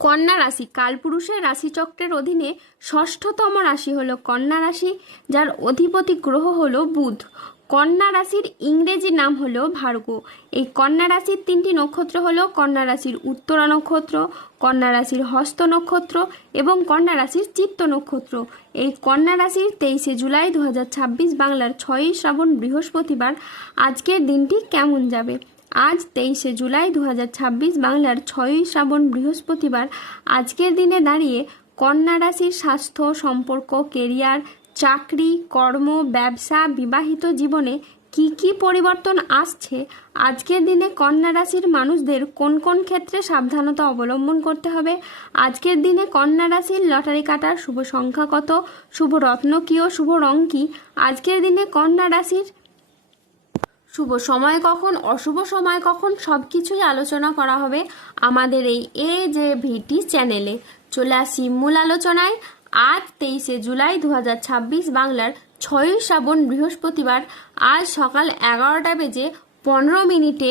কন্যা রাশি কালপুরুষের রাশিচক্রের অধীনে ষষ্ঠতম রাশি হলো কন্যা রাশি, যার অধিপতি গ্রহ হলো বুধ। কন্যা রাশির ইংরেজি নাম হলো ভার্গ। এই কন্যা রাশির তিনটি নক্ষত্র হলো কন্যা রাশির উত্তরা নক্ষত্র, কন্যা রাশির হস্ত নক্ষত্র এবং কন্যা রাশির চিত্ত নক্ষত্র। এই কন্যা রাশির 23শে জুলাই 2026 বাংলার 6ই শ্রাবণ বৃহস্পতিবার আজকের দিনটি কেমন যাবে। আজ 23শে জুলাই 2026 বাংলার 6ই শ্রাবণ বৃহস্পতিবার আজকের দিনে দাঁড়িয়ে কন্যা রাশির স্বাস্থ্য, সম্পর্ক, কেরিয়ার, চাকরি, কর্ম, ব্যবসা, বিবাহিত জীবনে কি কি পরিবর্তন আসছে, আজকের দিনে কন্যা রাশির মানুষদের কোন কোন ক্ষেত্রে সাবধানতা অবলম্বন করতে হবে, আজকের দিনে কন্যা রাশির লটারি কাটার শুভ সংখ্যা কত, শুভ রত্ন কী ও শুভ রং কী, আজকের দিনে কন্যা রাশির শুভ সময় কখন, অশুভ সময় কখন, সব কিছুই আলোচনা করা হবে আমাদের এই AJVT চ্যানেলে। চলে আসি মূল আলোচনায়। আজ 23শে জুলাই 2026 বাংলার 6ই শ্রাবণ বৃহস্পতিবার আজ সকাল 11টা বেজে 15 মিনিটে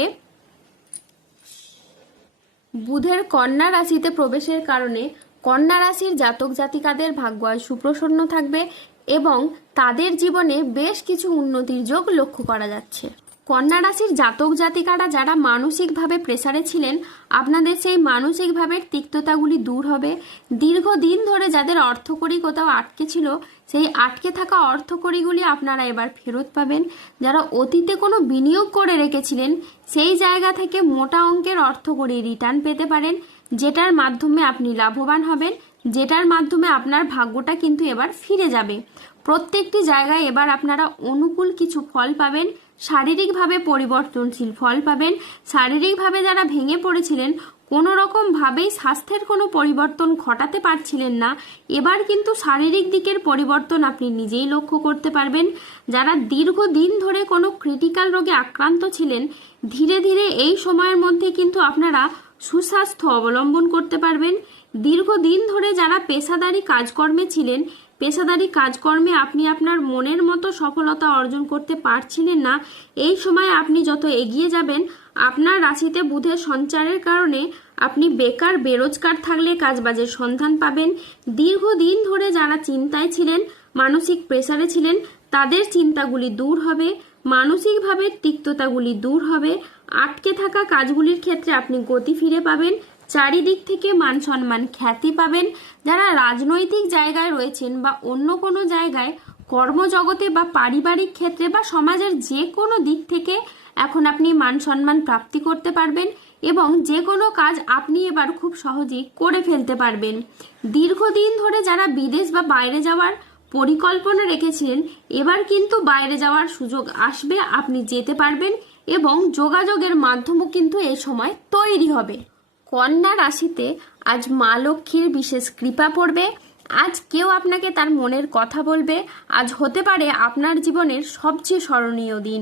বুধের কন্যা রাশিতে প্রবেশের কারণে কন্যা রাশির জাতক জাতিকাদের ভাগ্য আজ সুপ্রসন্ন থাকবে এবং তাদের জীবনে বেশ কিছু উন্নতির যোগ লক্ষ্য করা যাচ্ছে। কন্যা রাশির জাতক জাতিকারা যারা মানসিকভাবে প্রেসারে ছিলেন, আপনাদের সেই মানসিকভাবের তিক্ততাগুলি দূর হবে। দীর্ঘদিন ধরে যাদের অর্থকড়ি কোথাও আটকে ছিল, সেই আটকে থাকা অর্থকড়িগুলি আপনারা এবার ফেরত পাবেন। যারা অতীতে কোনো বিনিয়োগ করে রেখেছিলেন, সেই জায়গা থেকে মোটা অঙ্কের অর্থকড়ি রিটার্ন পেতে পারেন, যেটার মাধ্যমে আপনি লাভবান হবেন, যেটার মাধ্যমে আপনার ভাগ্যটা কিন্তু এবার ফিরে যাবে। প্রত্যেকটি জায়গায় এবার আপনারা অনুকূল কিছু ফল পাবেন, শারীরিকভাবে পরিবর্তনশীল ফল পাবেন। শারীরিকভাবে যারা ভেঙে পড়েছিলেন, কোনো রকমভাবেই স্বাস্থ্যের কোনো পরিবর্তন ঘটাতে পারছিলেন না, এবার কিন্তু শারীরিক দিকের পরিবর্তন আপনি নিজেই লক্ষ্য করতে পারবেন। যারা দীর্ঘদিন ধরে কোনো ক্রিটিক্যাল রোগে আক্রান্ত ছিলেন, ধীরে ধীরে এই সময়ের মধ্যে কিন্তু আপনারা সুস্বাস্থ্য অবলম্বন করতে পারবেন। দীর্ঘদিন ধরে যারা পেশাদারি কাজকর্মে ছিলেন, পেশাদারি কাজকর্মে আপনি আপনার মনের মতো সফলতা অর্জন করতে পারছিলেন না, এই সময় আপনি যত এগিয়ে যাবেন, আপনার রাশিতে বুধের সঞ্চারের কারণে আপনি বেকার বেরোজগার থাকলে কাজবাজের সন্ধান পাবেন। দীর্ঘদিন ধরে যারা চিন্তায় ছিলেন, মানসিক প্রেসারে ছিলেন, তাদের চিন্তাগুলি দূর হবে, মানসিকভাবে তিক্ততাগুলি দূর হবে। আটকে থাকা কাজগুলির ক্ষেত্রে আপনি গতি ফিরে পাবেন, চারিদিক থেকে মান সম্মান খ্যাতি পাবেন। যারা রাজনৈতিক জায়গায় রয়েছেন বা অন্য কোনো জায়গায় কর্মজগতে বা পারিবারিক ক্ষেত্রে বা সমাজের যে কোনো দিক থেকে এখন আপনি মান সম্মান প্রাপ্তি করতে পারবেন এবং যে কোনো কাজ আপনি এবার খুব সহজেই করে ফেলতে পারবেন। দীর্ঘদিন ধরে যারা বিদেশ বা বাইরে যাওয়ার পরিকল্পনা রেখেছিলেন, এবার কিন্তু বাইরে যাওয়ার সুযোগ আসবে, আপনি যেতে পারবেন এবং যোগাযোগের মাধ্যমও কিন্তু এই সময় তৈরি হবে। কন্যা রাশিতে আজ মা লক্ষ্মীর বিশেষ কৃপা পড়বে। আজ কেউ আপনাকে তার মনের কথা বলবে। আজ হতে পারে আপনার জীবনের সবচেয়ে স্মরণীয় দিন।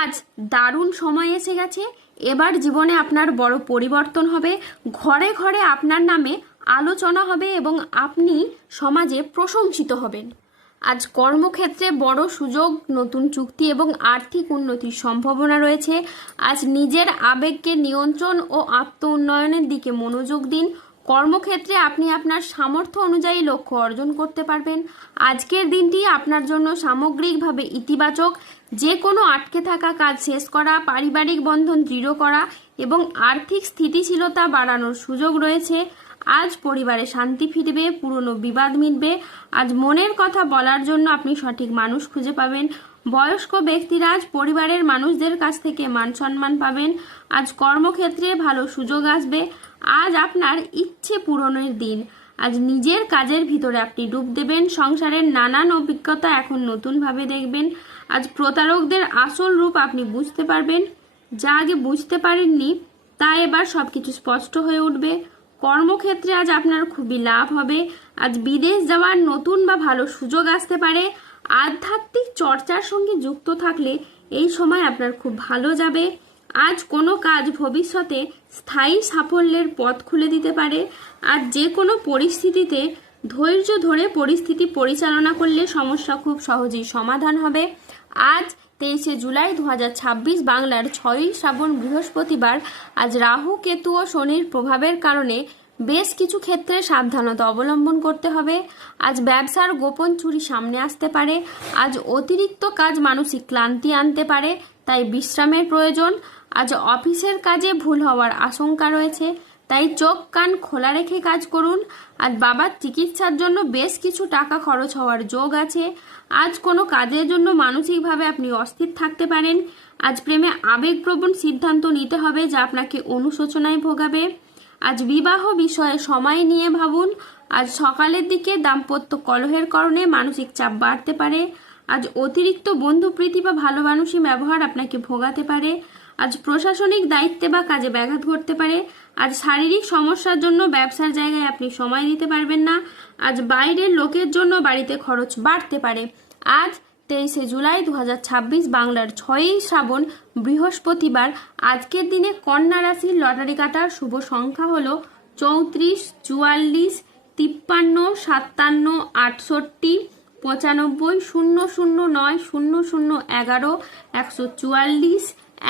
আজ দারুণ সময় এসে গেছে। এবার জীবনে আপনার বড় পরিবর্তন হবে। ঘরে ঘরে আপনার নামে আলোচনা হবে এবং আপনি সমাজে প্রশংসিত হবেন। আজ কর্মক্ষেত্রে বড় সুযোগ, নতুন চুক্তি এবং আর্থিক উন্নতির সম্ভাবনা রয়েছে। আজ নিজের আবেগকে নিয়ন্ত্রণ ও আত্ম উন্নয়নের দিকে মনোযোগ দিন। কর্মক্ষেত্রে আপনি আপনার সামর্থ্য অনুযায়ী লক্ষ্য অর্জন করতে পারবেন। আজকের দিনটি আপনার জন্য সামগ্রিকভাবে ইতিবাচক। যে কোনো আটকে থাকা কাজ শেষ করা, পারিবারিক বন্ধন দৃঢ় করা এবং আর্থিক স্থিতিশীলতা বাড়ানোর সুযোগ রয়েছে। আজ পরিবারে শান্তি ফিরবে, পুরনো বিবাদ মিটবে। আজ মনের কথা বলার জন্য আপনি সঠিক মানুষ খুঁজে পাবেন। বয়স্ক ব্যক্তিরা আজ পরিবারের মানুষদের কাছ থেকে মান সম্মান পাবেন। আজ কর্মক্ষেত্রে ভালো সুযোগ আসবে। আজ আপনার ইচ্ছে পূরণের দিন। আজ নিজের কাজের ভিতরে আপনি ডুব দেবেন। সংসারের নানান অভিজ্ঞতা এখন নতুনভাবে দেখবেন। আজ প্রতারকদের আসল রূপ আপনি বুঝতে পারবেন। যা আগে বুঝতে পারেননি তা এবার সবকিছু স্পষ্ট হয়ে উঠবে। কর্মক্ষেত্রে আজ আপনার খুবই লাভ হবে। আজ বিদেশ যাওয়ার নতুন বা ভালো সুযোগ আসতে পারে। আধ্যাত্মিক চর্চার সঙ্গে যুক্ত থাকলে এই সময় আপনার খুব ভালো যাবে। আজ কোনো কাজ ভবিষ্যতে স্থায়ী সাফল্যের পথ খুলে দিতে পারে। আর যে কোনো পরিস্থিতিতে ধৈর্য ধরে পরিস্থিতি পরিচালনা করলে সমস্যা খুব সহজেই সমাধান হবে। আজ 23শে জুলাই 2026 বাংলার 6ই শ্রাবণ বৃহস্পতিবার আজ রাহু, কেতু ও শনির প্রভাবের কারণে বেশ কিছু ক্ষেত্রে সাবধানতা অবলম্বন করতে হবে। আজ ব্যবসার গোপন চুরি সামনে আসতে পারে। আজ অতিরিক্ত কাজ মানসিক ক্লান্তি আনতে পারে, তাই বিশ্রামের প্রয়োজন। আজ অফিসের কাজে ভুল হওয়ার আশঙ্কা রয়েছে, তাই চোখ কান খোলা রেখে কাজ করুন। আজ বাবার চিকিৎসার জন্য বেশ কিছু টাকা খরচ হওয়ার যোগ আছে। আজ কোনো কাজের জন্য মানসিকভাবে আপনি অস্থির থাকতে পারেন। আজ প্রেমে আবেগপ্রবণ সিদ্ধান্ত নিতে হবে, যা আপনাকে অনুশোচনায় ভোগাবে। আজ বিবাহ বিষয়ে সময় নিয়ে ভাবুন। আজ সকালের দিকে দাম্পত্য কলহের কারণে মানসিক চাপ বাড়তে পারে। আজ অতিরিক্ত বন্ধুপ্রীতি বা ভালো মানুষী ব্যবহার আপনাকে ভোগাতে পারে। আজ প্রশাসনিক দায়িত্বে বা কাজে ব্যাঘাত ঘটতে পারে। আজ শারীরিক সমস্যার জন্য ব্যবসার জায়গায় আপনি সময় দিতে পারবেন না। আজ বাইরের লোকের জন্য বাড়িতে খরচ বাড়তে পারে। আজ 23শে জুলাই 2026 বাংলার 6ই শ্রাবণ বৃহস্পতিবার। আজকের দিনে কন্যা রাশির লটারি কাটার শুভ সংখ্যা হলো 34, 44, 53, 57, 68, 95, 009, 0011, 144,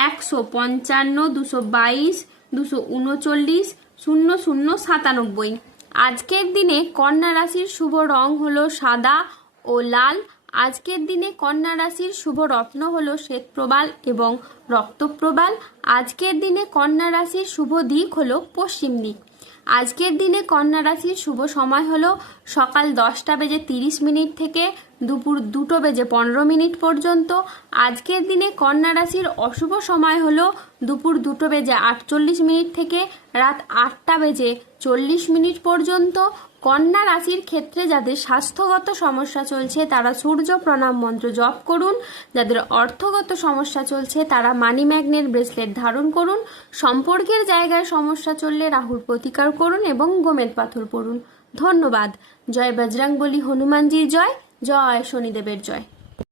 155, 222, 239, 0097। আজকের দিনে কন্যা রাশির শুভ রং হলো সাদা ও লাল। আজকের দিনে কন্যা রাশির শুভ রত্ন হলো শ্বেতপ্রবাল এবং রক্তপ্রবাল। আজকের দিনে কন্যা রাশির শুভ দিক হলো পশ্চিম দিক। আজকের দিনে কন্যা রাশির শুভ সময় হলো সকাল 10টা বেজে 30 মিনিট থেকে দুপুর 2টো বেজে 15 মিনিট পর্যন্ত। আজকের দিনে কন্যা রাশির অশুভ সময় হলো দুপুর 2টো বেজে 48 মিনিট থেকে রাত 8টা বেজে 40 মিনিট পর্যন্ত। কন্যা রাশির ক্ষেত্রে যাদের স্বাস্থ্যগত সমস্যা চলছে তারা সূর্য প্রণাম মন্ত্র জপ করুন। যাদের অর্থগত সমস্যা চলছে তারা মানি ম্যাগনেট ব্রেসলেট ধারণ করুন। সম্পর্কের জায়গায় সমস্যা চললে রাহুর প্রতিকার করুন এবং গোমেদ পাথর পড়ুন। ধন্যবাদ। জয় বজরংবলী, হনুমানজির জয়, জয় শনিদেবের জয়।